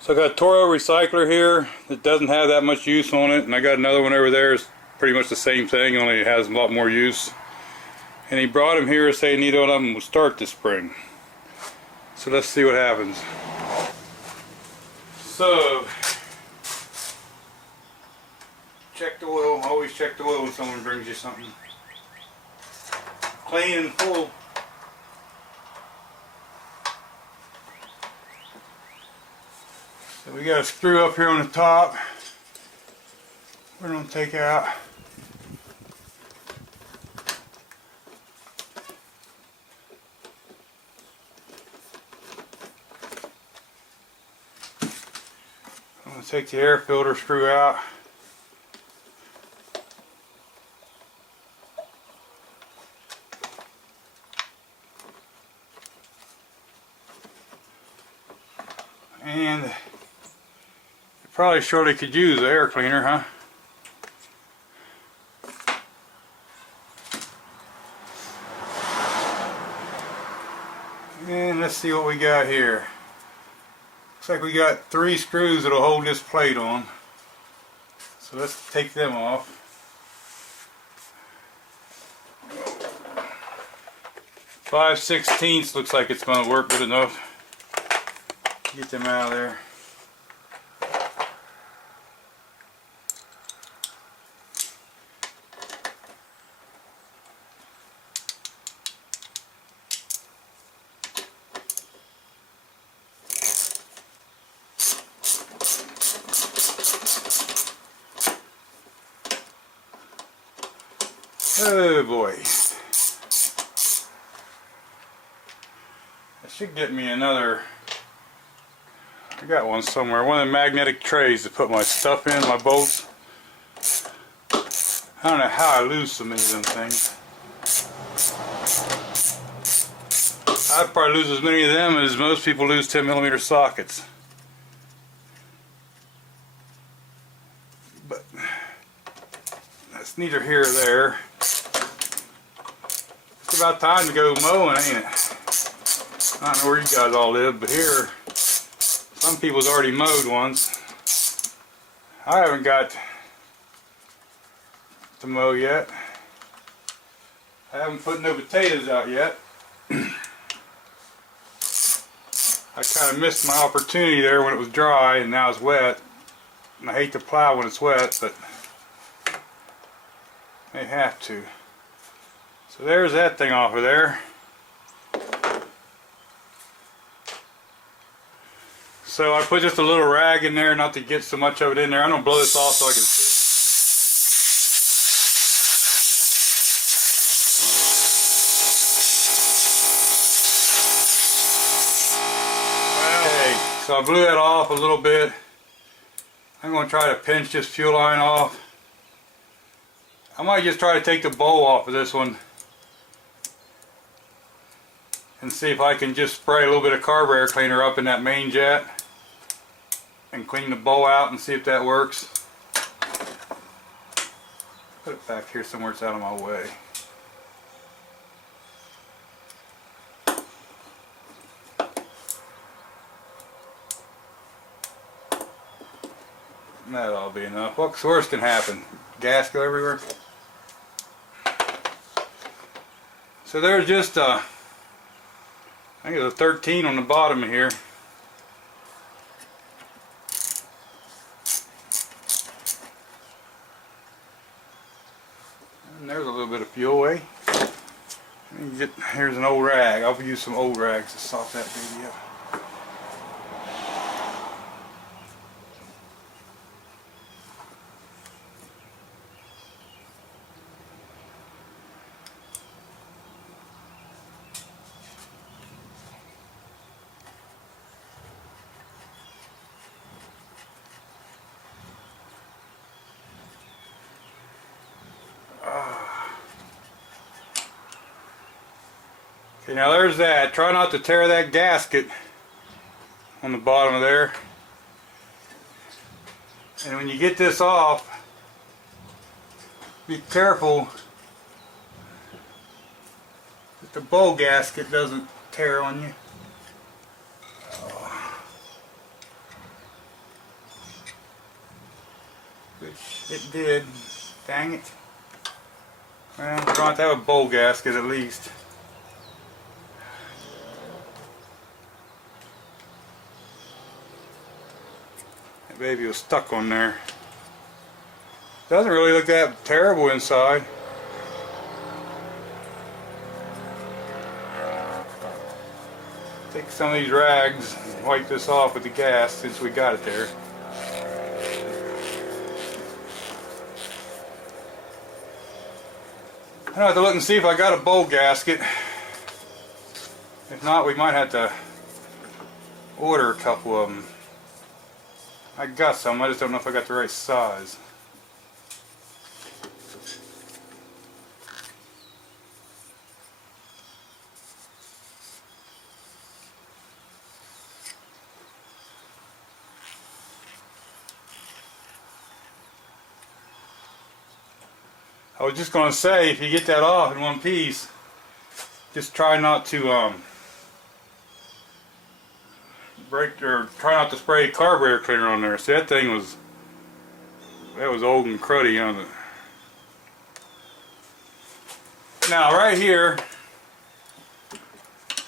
So I got a Toro Recycler here that doesn't have that much use on it, and I got another one over there. It's pretty much the same thing, only it has a lot more use. And he brought them here saying neither one of them will start this spring. So let's see what happens. So, check the oil. Always check the oil when someone brings you something clean and full. So we got a screw up here on the top. We're going to take out. I'm going to take the air filter screw out. And you probably surely could use the air cleaner, huh? And let's see what we got here. Looks like we got 3 screws that'll hold this plate on. So let's take them off. 5/16 looks like it's going to work good enough. Get them out of there. Oh boy. I should get me another. I got one somewhere. One of the magnetic trays to put my stuff in, my bolts. I don't know how I lose so many of them things. I'd probably lose as many of them as most people lose 10mm sockets. But that's neither here or there. It's about time to go mowing, ain't it? I don't know where you guys all live, but here, some people's already mowed once. I haven't got to mow yet. I haven't put no potatoes out yet. I kind of missed my opportunity there when it was dry and now it's wet. And I hate to plow when it's wet, but may have to. So there's that thing off of there. So I put just a little rag in there not to get so much of it in there. I'm going to blow this off so I can see. Okay, so I blew that off a little bit. I'm going to try to pinch this fuel line off. I might just try to take the bowl off of this one and see if I can just spray a little bit of carburetor cleaner up in that main jet and clean the bowl out and see if that works. Put it back here somewhere it's out of my way. That ought to be enough. What's worse can happen? Gas go everywhere. So there's just I think there's a 13 on the bottom of here. And there's a little bit of fuel, eh? Here's an old rag. I'll use some old rags to sop that baby up. Okay, now there's that. Try not to tear that gasket on the bottom of there. And when you get this off, be careful that the bowl gasket doesn't tear on you. It did. Dang it. Well, we're going to have to have a bowl gasket at least. That baby was stuck on there. Doesn't really look that terrible inside. Take some of these rags and wipe this off with the gas since we got it there. I have to look and see if I got a bowl gasket. If not, we might have to order a couple of them. I got some, I just don't know if I got the right size. I was just going to say, if you get that off in one piece, just try not to try not to spray carburetor cleaner on there. See, that thing was old and cruddy on it. Now right here,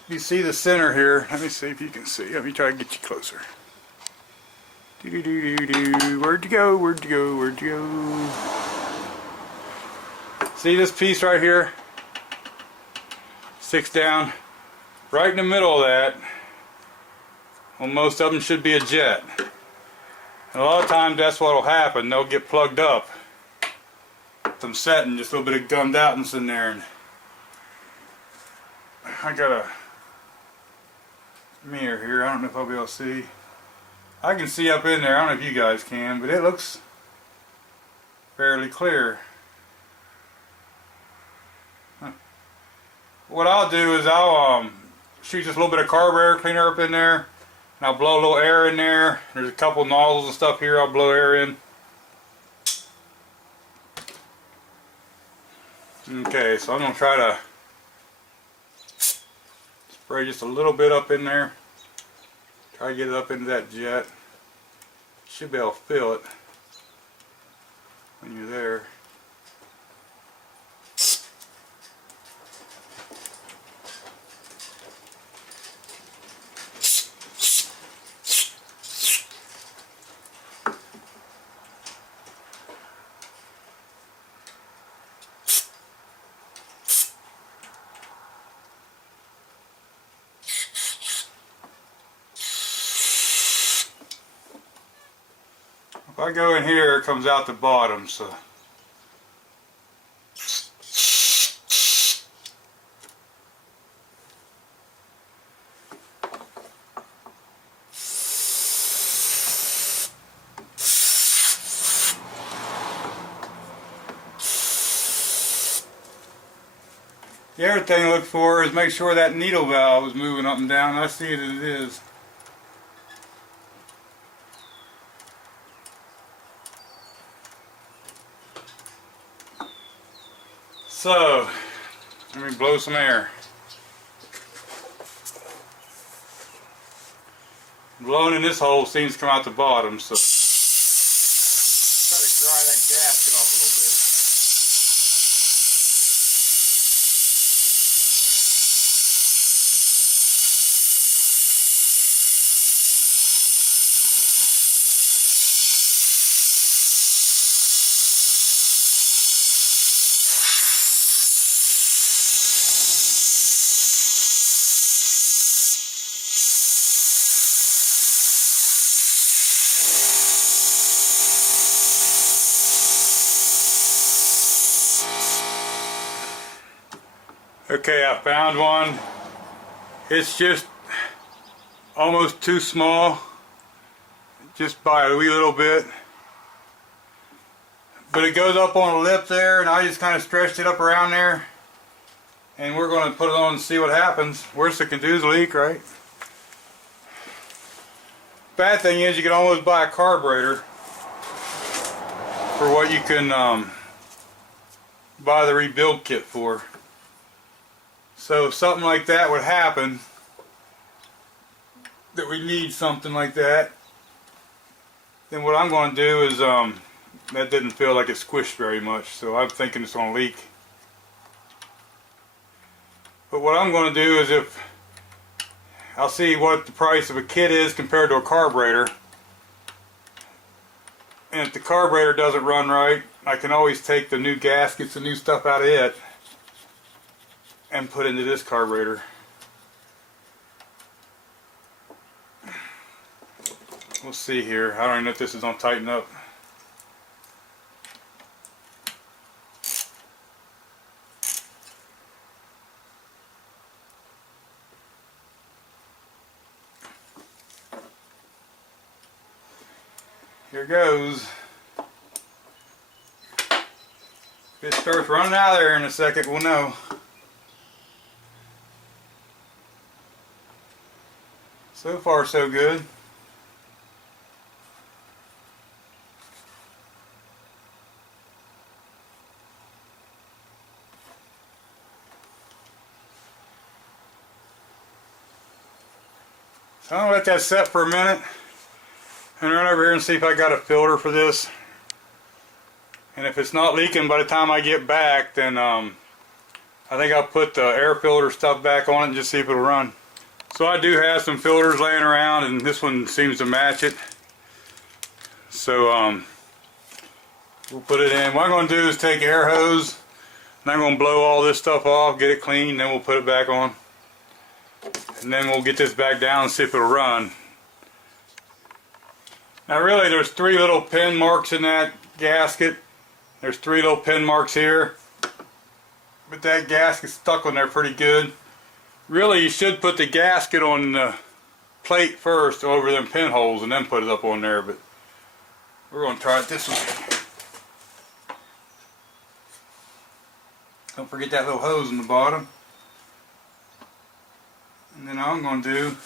you see the center here. Let me see if you can see. Let me try to get you closer. Where'd you go? Where'd you go? Where'd you go? See this piece right here? Sticks down right in the middle of that. Well, most of them should be a jet. And a lot of times that's what will happen. They'll get plugged up. Some setting, just a little bit of gummed outness in there. And I got a mirror here. I don't know if I'll be able to see. I can see up in there. I don't know if you guys can, but it looks fairly clear. What I'll do is I'll shoot just a little bit of carburetor cleaner up in there, and I'll blow a little air in there. There's a couple nozzles and stuff here I'll blow air in. Okay, so I'm going to try to spray just a little bit up in there. Try to get it up into that jet. Should be able to feel it when you're there. If I go in here, it comes out the bottom, so. The other thing to look for is make sure that needle valve is moving up and down. I see that it is. So, let me blow some air. Blowing in this hole seems to come out the bottom, so try to dry that gasket off a little bit. Okay, I found one. It's just almost too small, just by a wee little bit. But it goes up on a lip there, and I just kind of stretched it up around there. And we're going to put it on and see what happens. Worst it can do is leak, right? Bad thing is you can almost buy a carburetor for what you can buy the rebuild kit for. So if something like that would happen, that we need something like that, then what I'm going to do is that didn't feel like it squished very much, so I'm thinking it's going to leak. But what I'm going to do is, if I'll see what the price of a kit is compared to a carburetor, and if the carburetor doesn't run right, I can always take the new gaskets, the new stuff out of it, and put into this carburetor. We'll see here. I don't even know if this is going to tighten up. Here goes. If it starts running out of there in a second, we'll know. So far, so good. So I'm gonna let that set for a minute and run over here and see if I got a filter for this. And if it's not leaking by the time I get back, then I think I'll put the air filter stuff back on it and just see if it'll run. So I do have some filters laying around, and this one seems to match it. So we'll put it in. What I'm going to do is take an air hose, and I'm going to blow all this stuff off, get it clean, then we'll put it back on. And then we'll get this back down and see if it'll run. Now really, there's 3 little pin marks in that gasket. There's 3 little pin marks here. But that gasket's stuck on there pretty good. Really, you should put the gasket on the plate first over them pinholes and then put it up on there, but we're going to try it this way. Don't forget that little hose in the bottom. And then all I'm going to do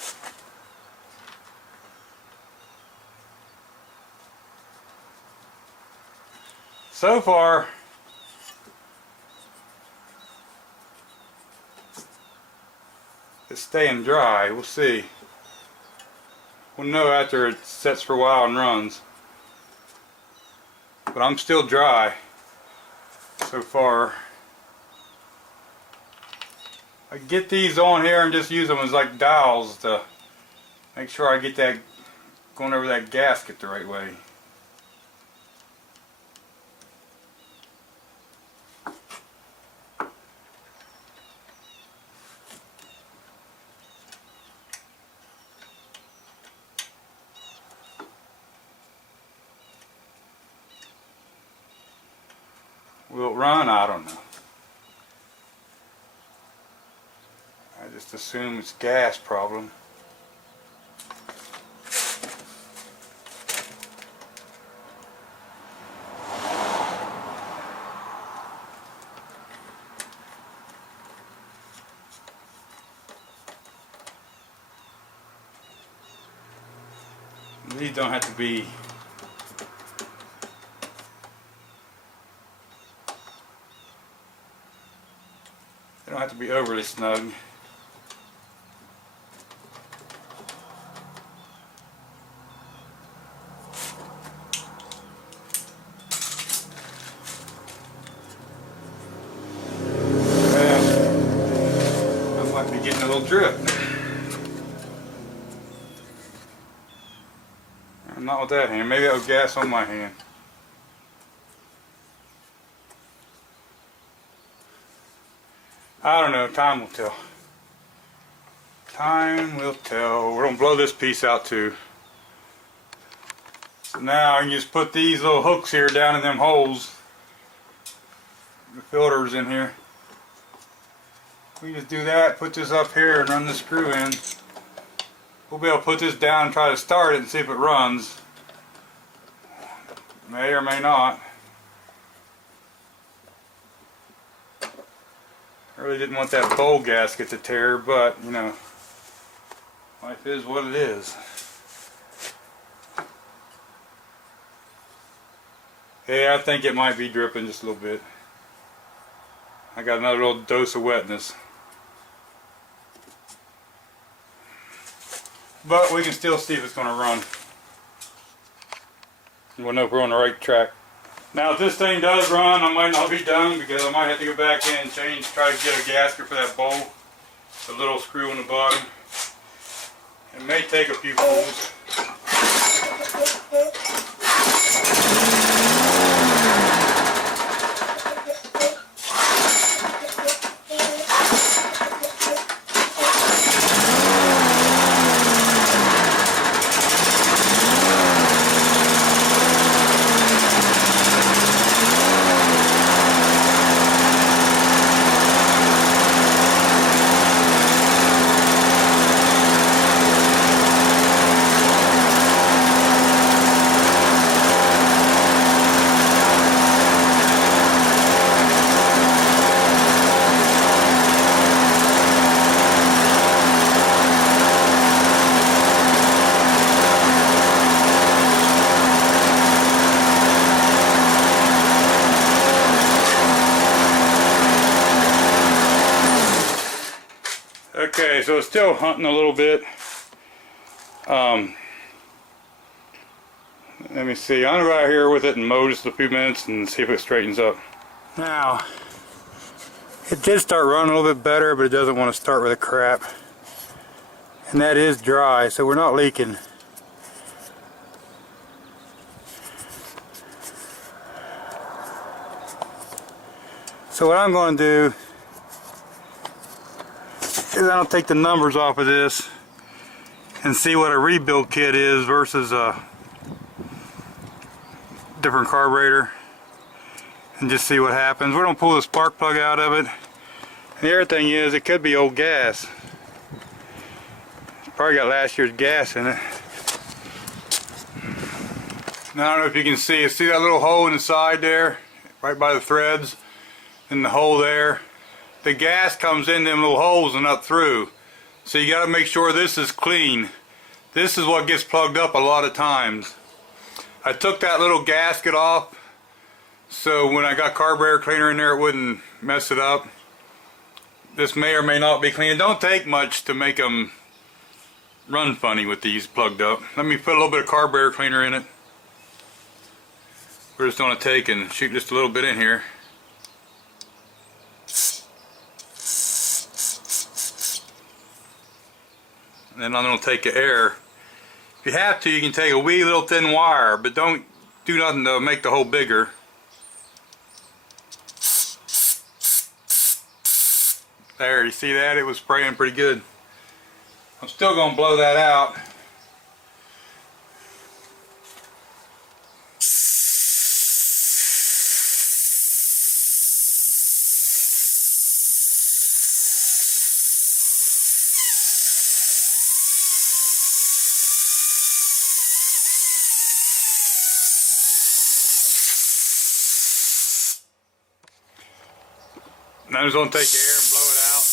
so far, it's staying dry. We'll see. We'll know after it sets for a while and runs. But I'm still dry so far. I get these on here and just use them as like dowels to make sure I get that going over that gasket the right way. Will it run? I don't know. I just assume it's gas problem. These don't have to be overly snug. I might be getting a little drip. Not with that hand. Maybe that was gas on my hand. I don't know. Time will tell. Time will tell. We're going to blow this piece out too. So now I can just put these little hooks here down in them holes. The filters in here. We just do that, put this up here and run the screw in. We'll be able to put this down and try to start it and see if it runs. May or may not. I really didn't want that bowl gasket to tear, but you know, life is what it is. Hey, I think it might be dripping just a little bit. I got another little dose of wetness. But we can still see if it's going to run. We'll know if we're on the right track. Now if this thing does run, I might not be done because I might have to go back in and change, try to get a gasket for that bowl. The little screw on the bottom. It may take a few pulls. Okay, so it's still hunting a little bit. Let me see. I'm gonna go out here with it and mow just a few minutes and see if it straightens up. Now, it did start running a little bit better, but it doesn't want to start with a crap. And that is dry, so we're not leaking. So what I'm going to do is I'll take the numbers off of this and see what a rebuild kit is versus a different carburetor, and just see what happens. We're going to pull the spark plug out of it. And the other thing is, it could be old gas. It's probably got last year's gas in it. Now I don't know if you can see that little hole in the side there, right by the threads, and the hole there. The gas comes in them little holes and up through. So you got to make sure this is clean. This is what gets plugged up a lot of times. I took that little gasket off so when I got carburetor cleaner in there it wouldn't mess it up. This may or may not be clean. It don't take much to make them run funny with these plugged up. Let me put a little bit of carburetor cleaner in it. We're just going to take and shoot just a little bit in here. And then I'm going to take the air. If you have to, you can take a wee little thin wire, but don't do nothing to make the hole bigger. There, you see that? It was spraying pretty good. I'm still going to blow that out. And I'm just going to take the air and blow it out.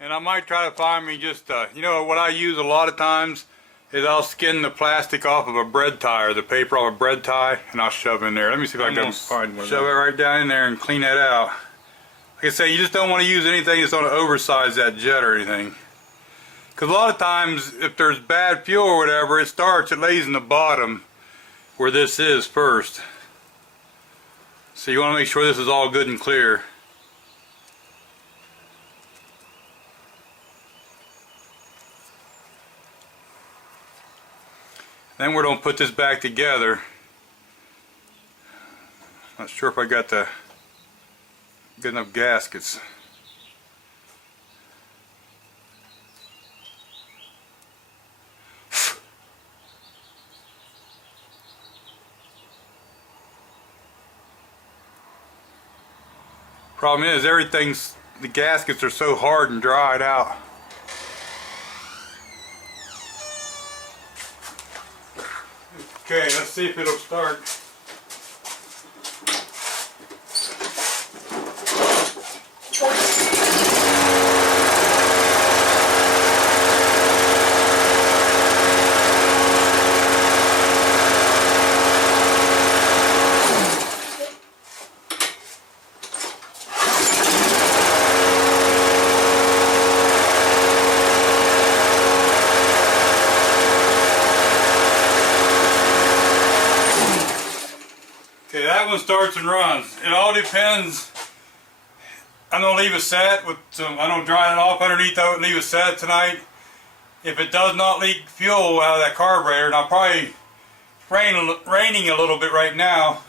And I might try to find me just, you know, what I use a lot of times is I'll skin the plastic off of a bread tie, or the paper off a bread tie, and I'll shove it in there. Let me see if I can find one. Shove it right down in there and clean that out. Like I say, you just don't want to use anything that's going to oversize that jet or anything. Because a lot of times, if there's bad fuel or whatever, it lays in the bottom where this is first. So you want to make sure this is all good and clear. Then we're going to put this back together. Not sure if I got the good enough gaskets. Problem is, the gaskets are so hard and dried out. Okay, let's see if it'll start. Okay, that one starts and runs. It all depends. I'm going to leave it set with some, I'm going to dry it off underneath of it and leave it set tonight. If it does not leak fuel out of that carburetor, and I'll probably raining a little bit right now,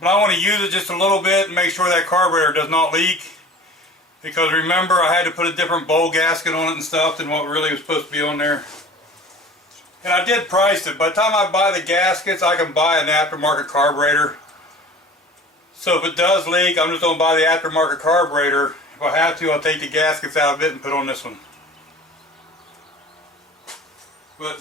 but I want to use it just a little bit and make sure that carburetor does not leak. Because remember, I had to put a different bowl gasket on it and stuff than what really was supposed to be on there. And I did price it. By the time I buy the gaskets, I can buy an aftermarket carburetor. So if it does leak, I'm just going to buy the aftermarket carburetor. If I have to, I'll take the gaskets out of it and put on this one. But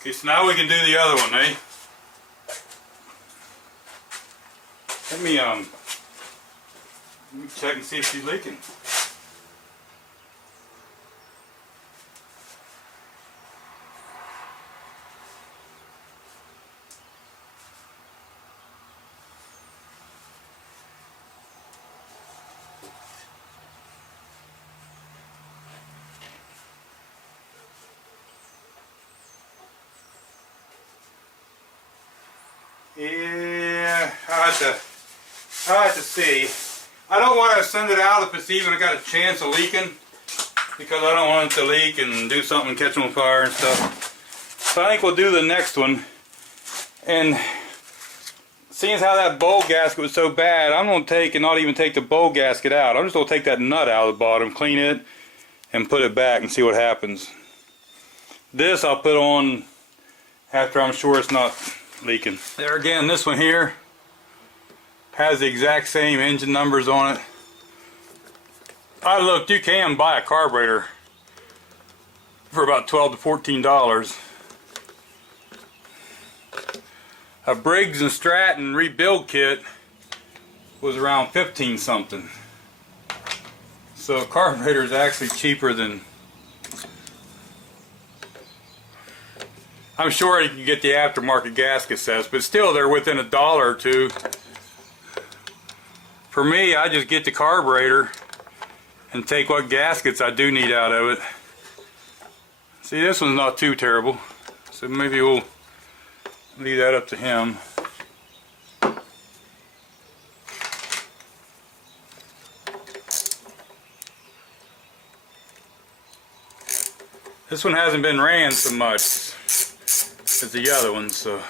okay, so now we can do the other one, eh? Let me check and see if she's leaking. Yeah, I have to see. I don't want to send it out if it's even got a chance of leaking, because I don't want it to leak and do something and catch on fire and stuff. So I think we'll do the next one. And seeing as how that bowl gasket was so bad, I'm going to take and not even take the bowl gasket out. I'm just going to take that nut out of the bottom, clean it, and put it back and see what happens. This I'll put on after I'm sure it's not leaking. There again, this one here has the exact same engine numbers on it. I looked, you can buy a carburetor for about $12 to $14. A Briggs and Stratton rebuild kit was around 15 something. So a carburetor is actually cheaper than, I'm sure you can get the aftermarket gasket sets, but still they're within $1 or $2. For me, I just get the carburetor and take what gaskets I do need out of it. See, this one's not too terrible, so maybe we'll leave that up to him. This one hasn't been ran so much as the other one, so.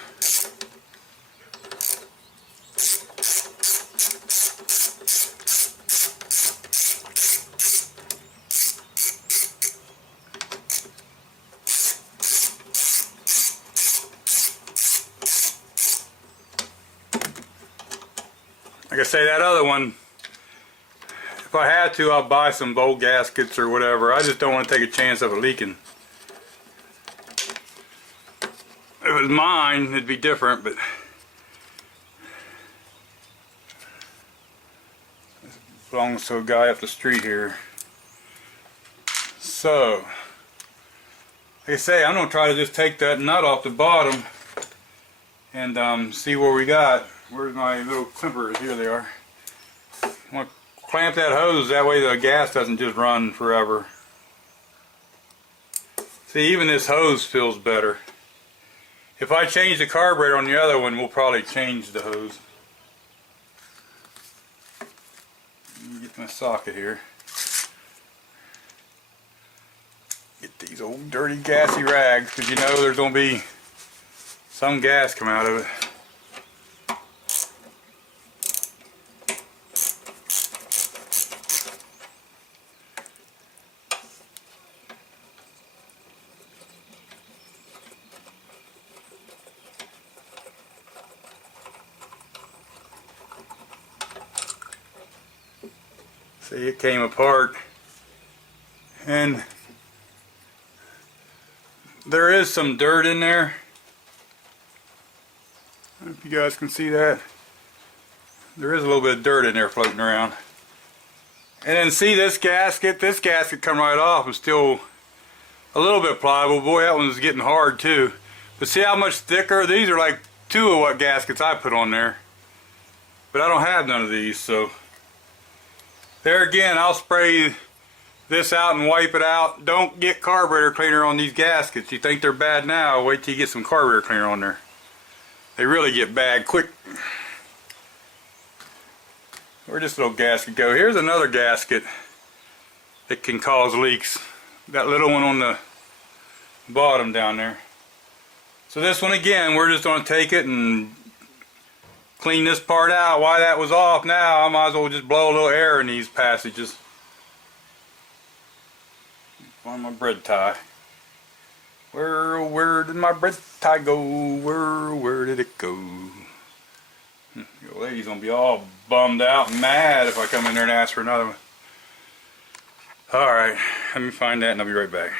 Like I say, that other one, if I had to, I'll buy some bowl gaskets or whatever. I just don't want to take a chance of it leaking. If it was mine, it'd be different, but this belongs to a guy up the street here. So, like I say, I'm going to try to just take that nut off the bottom and see where we got. Where's my little clippers? Here they are. I want to clamp that hose, that way the gas doesn't just run forever. See, even this hose feels better. If I change the carburetor on the other one, we'll probably change the hose. Let me get my socket here. Get these old dirty gassy rags, because you know there's going to be some gas come out of it. See, it came apart, and there is some dirt in there. I don't know if you guys can see that. There is a little bit of dirt in there floating around. And then see this gasket come right off. It's still a little bit pliable. Boy, that one's getting hard too. But see how much thicker? These are like 2 of what gaskets I put on there. But I don't have none of these, so. There again, I'll spray this out and wipe it out. Don't get carburetor cleaner on these gaskets. You think they're bad now, wait till you get some carburetor cleaner on there. They really get bad quick. Where'd this little gasket go? Here's another gasket that can cause leaks. That little one on the bottom down there. So this one again, we're just going to take it and clean this part out. While that was off, now I might as well just blow a little air in these passages. Find my bread tie. Where did my bread tie go? Where did it go? The old lady's gonna be all bummed out and mad if I come in there and ask for another one. Alright, let me find that and I'll be right back.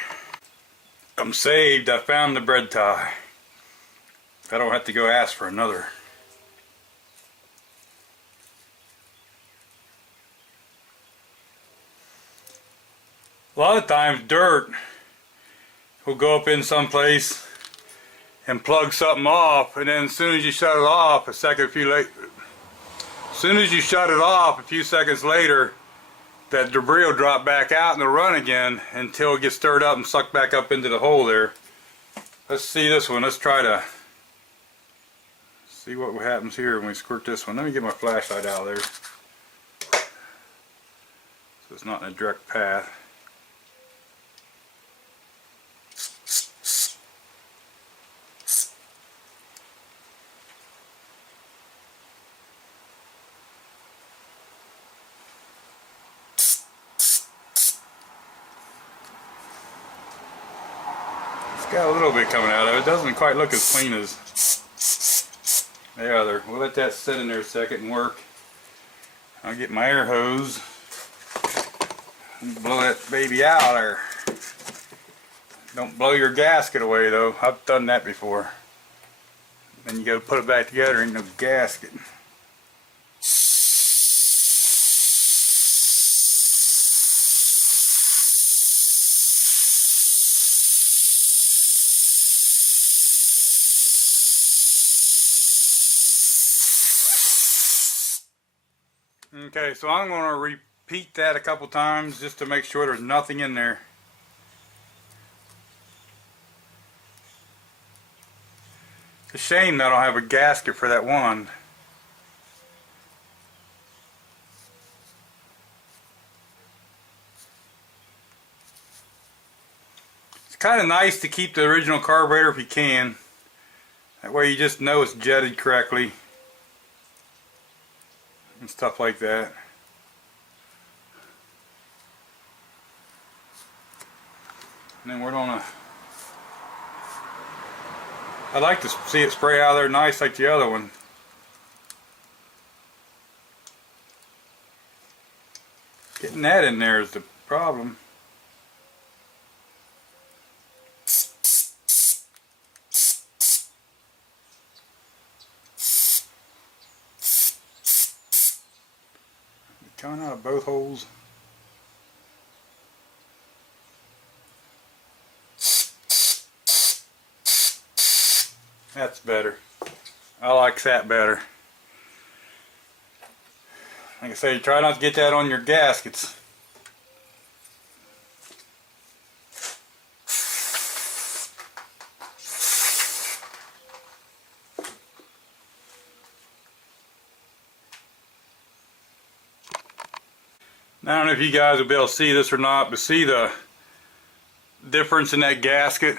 I'm saved. I found the bread tie. I don't have to go ask for another. A lot of times dirt will go up in some place and plug something off, and then as soon as you shut it off, as soon as you shut it off, a few seconds later, that debris will drop back out and it'll run again until it gets stirred up and sucked back up into the hole there. Let's see this one. Let's try to see what happens here when we squirt this one. Let me get my flashlight out of there so it's not in a direct path. Got a little bit coming out of it. It doesn't quite look as clean as the other. We'll let that sit in there a second and work. I'll get my air hose and blow that baby out there. Don't blow your gasket away though. I've done that before. Then you gotta put it back together. Ain't no gasket. Okay, so I'm going to repeat that a couple times just to make sure there's nothing in there. It's a shame that I don't have a gasket for that one. It's kind of nice to keep the original carburetor if you can. That way you just know it's jetted correctly. And stuff like that. And then we're gonna, I like to see it spray out of there nice like the other one. Getting that in there is the problem. Coming out of both holes. That's better. I like that better. Like I say, try not to get that on your gaskets. I don't know if you guys will be able to see this or not, but see the difference in that gasket?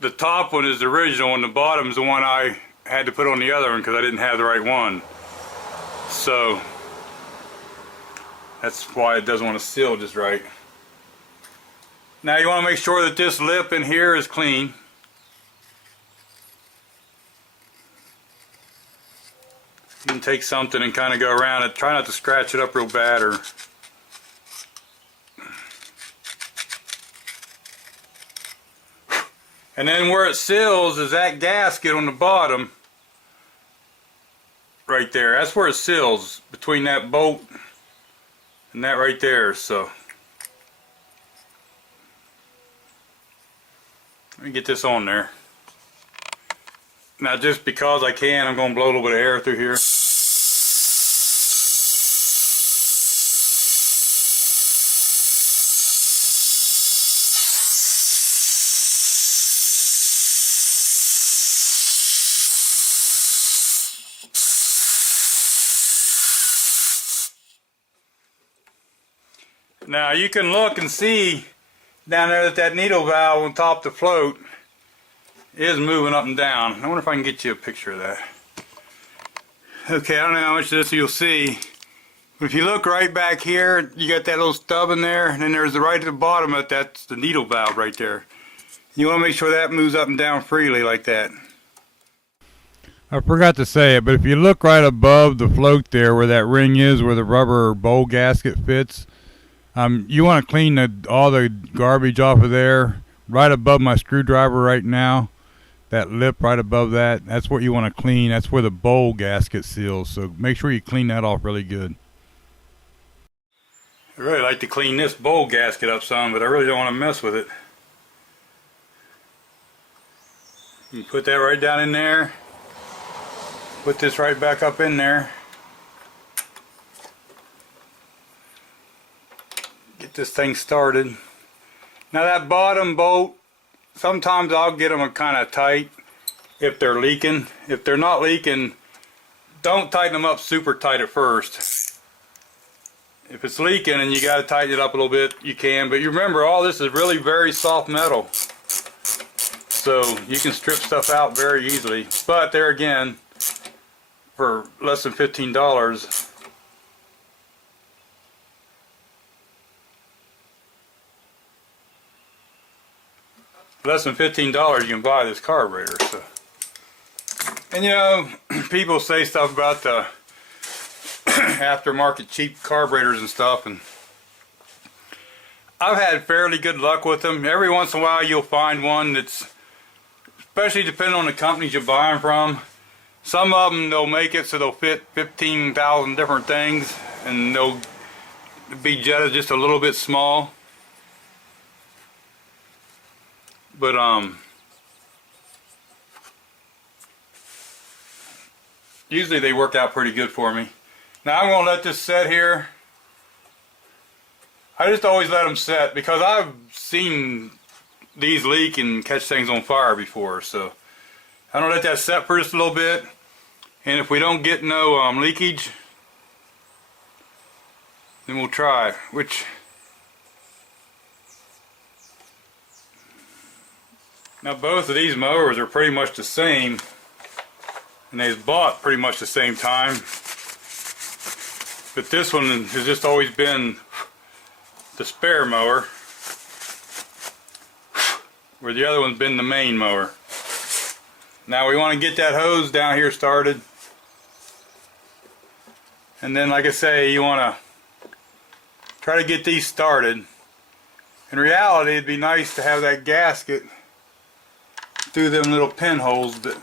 The top one is the original and the bottom is the one I had to put on the other one because I didn't have the right one. So that's why it doesn't want to seal just right. Now you want to make sure that this lip in here is clean. You can take something and kind of go around it. Try not to scratch it up real bad or and then where it seals is that gasket on the bottom right there. That's where it seals, between that bolt and that right there. So let me get this on there. Now just because I can, I'm going to blow a little bit of air through here. Now you can look and see down there that needle valve on top of the float is moving up and down. I wonder if I can get you a picture of that. Okay, I don't know how much of this you'll see. But if you look right back here, you got that little stub in there, and then there's the right at the bottom of it, that's the needle valve right there. You want to make sure that moves up and down freely like that. I forgot to say it, but if you look right above the float there where that ring is, where the rubber bowl gasket fits, you want to clean all the garbage off of there. Right above my screwdriver right now, that lip right above that, that's what you want to clean. That's where the bowl gasket seals, so make sure you clean that off really good. I really like to clean this bowl gasket up some, but I really don't want to mess with it. You put that right down in there. Put this right back up in there. Get this thing started. Now that bottom bolt, sometimes I'll get them kind of tight if they're leaking. If they're not leaking, don't tighten them up super tight at first. If it's leaking and you got to tighten it up a little bit, you can. But you remember, all this is really very soft metal, so you can strip stuff out very easily. But there again, for less than $15, you can buy this carburetor. So, and you know, people say stuff about the aftermarket cheap carburetors and stuff, and I've had fairly good luck with them. Every once in a while you'll find one that's, especially depending on the companies you buy them from, some of them they'll make it so they'll fit 15,000 different things, and they'll be jetted just a little bit small. But usually they work out pretty good for me. Now I'm going to let this set here. I just always let them set because I've seen these leak and catch things on fire before. So I'm going to let that set for just a little bit. And if we don't get no leakage, then we'll try. Now both of these mowers are pretty much the same, and they was bought pretty much the same time. But this one has just always been the spare mower, where the other one's been the main mower. Now we want to get that hose down here started, and then like I say, you want to try to get these started. In reality, it'd be nice to have that gasket through them little pinholes, but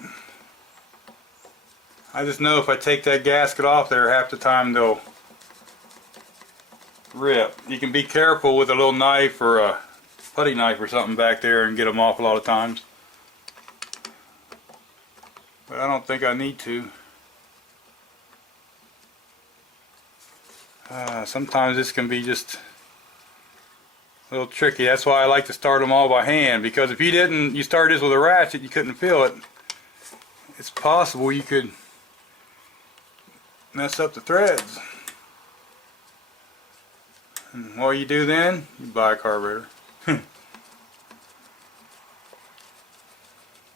I just know if I take that gasket off there, half the time they'll rip. You can be careful with a little knife or a putty knife or something back there and get them off a lot of times, but I don't think I need to. Sometimes this can be just a little tricky. That's why I like to start them all by hand, because if you started this with a ratchet, you couldn't feel it. It's possible you could mess up the threads. And what you do then, you buy a carburetor.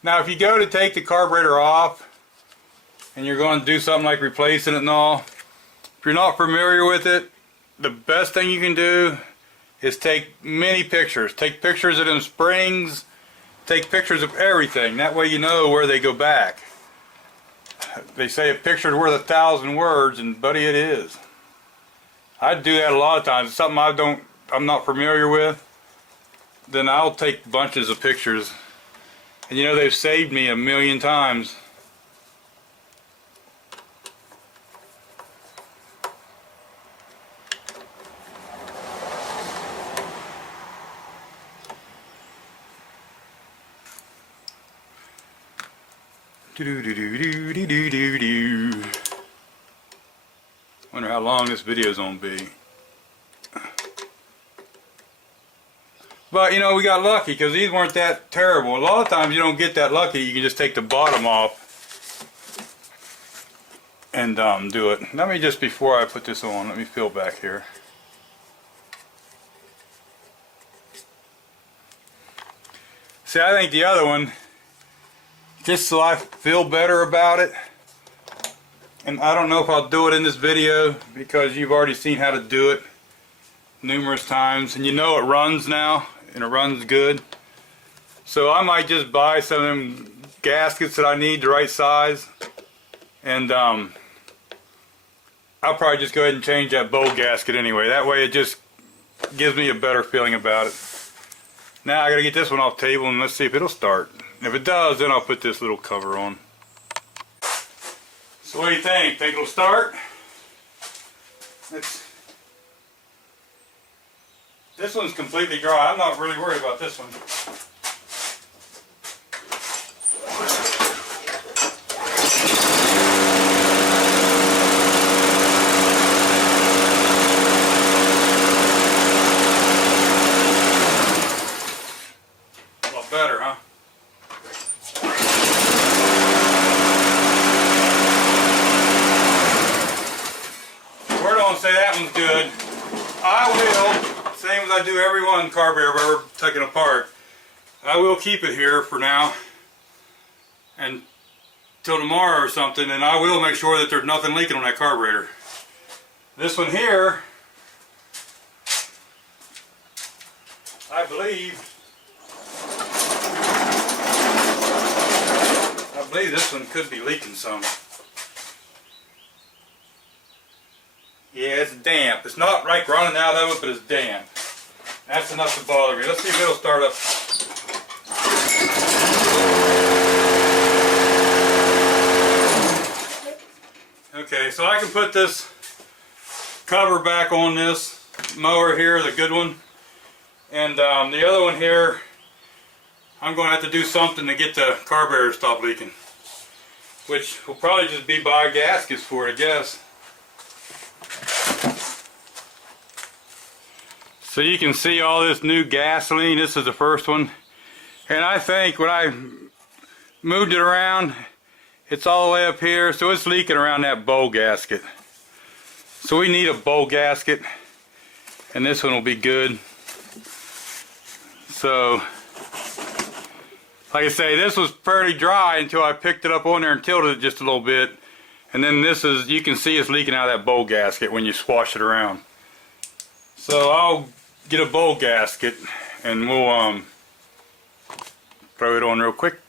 Now if you go to take the carburetor off and you're going to do something like replacing it and all, if you're not familiar with it, the best thing you can do is take many pictures. Take pictures of them springs, take pictures of everything. That way you know where they go back. They say a picture's worth 1,000 words, and buddy, it is. I do that a lot of times. It's something I'm not familiar with, then I'll take bunches of pictures. And you know, they've saved me 1,000,000 times. Wonder how long this video is gonna be. But you know, we got lucky because these weren't that terrible. A lot of times you don't get that lucky. You can just take the bottom off and do it. Let me just, before I put this on, let me feel back here. See, I think the other one, just so I feel better about it, and I don't know if I'll do it in this video because you've already seen how to do it numerous times, and you know it runs now, and it runs good. So I might just buy some of them gaskets that I need the right size, and I'll probably just go ahead and change that bowl gasket anyway. That way it just gives me a better feeling about it. Now I gotta get this one off the table and let's see if it'll start. If it does, then I'll put this little cover on. So what do you think? Think it'll start? This one's completely dry. I'm not really worried about this one. Better, huh? We're going to say that one's good. I will, same as I do every one carburetor I've ever taken apart, I will keep it here for now and till tomorrow or something, and I will make sure that there's nothing leaking on that carburetor. This one here, I believe this one could be leaking some. Yeah, it's damp. It's not like running out of it, but it's damp. That's enough to bother me. Let's see if it'll start up. Okay, so I can put this cover back on this mower here, the good one. And the other one here, I'm going to have to do something to get the carburetor to stop leaking, which will probably just be buy gaskets for it, I guess. So you can see all this new gasoline. This is the first one, and I think when I moved it around, it's all the way up here, so it's leaking around that bowl gasket. So we need a bowl gasket, and this one will be good. So like I say, this was fairly dry until I picked it up on there and tilted it just a little bit. And then this is, you can see it's leaking out of that bowl gasket when you swash it around. So I'll get a bowl gasket and we'll throw it on real quick.